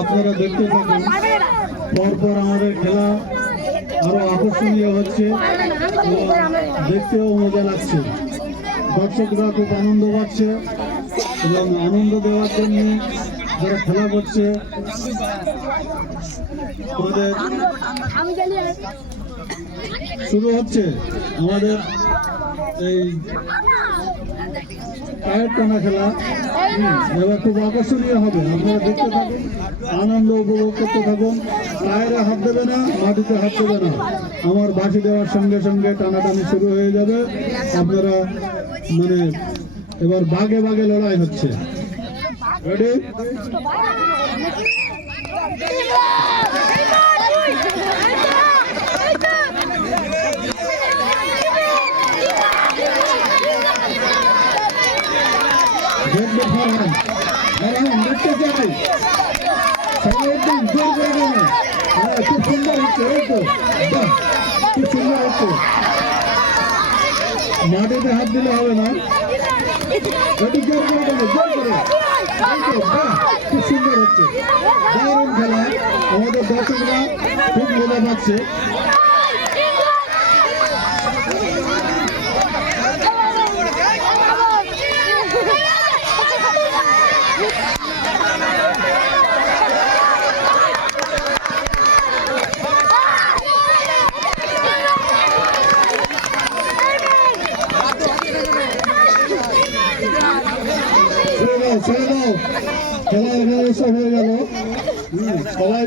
আপনারা দেখতে থাকুন, পরপর আমাদের খেলা আরো আকর্ষণীয় হচ্ছে, দেখতেও মজা লাগছে। দর্শকরা খুব আনন্দ পাচ্ছে এবং আনন্দ দেওয়ার জন্য যারা খেলা করছে আমাদের শুরু হচ্ছে আমাদের এই পায়ের টানা খেলা। এবার খুব আকর্ষণীয় হবে, আপনারা দেখতে থাকুন, আনন্দ উপভোগ করতে থাকুন। পায়ের হাত দেবে না, মাটিতে হাত দেবে না। আমার বাঁশি দেওয়ার সঙ্গে সঙ্গে টানাটানি শুরু হয়ে যাবে। আপনারা মানে এবার বাগে বাগে লড়াই হচ্ছে। রেডি? দেখতে চাই একদম জোর করে দেবে। হ্যাঁ, খুব সুন্দর হচ্ছে, খুব সুন্দর হচ্ছে। মাটিতে হাত দিলে হবে না, একটু জোর করে দেবে, জোর করে। খুব সুন্দর হচ্ছে, দারুণ খেলা। আমাদের দর্শকরা খুব মজা পাচ্ছে। ছেড়ে দাও, খেলা এখানে সব হয়ে গেল সবাই।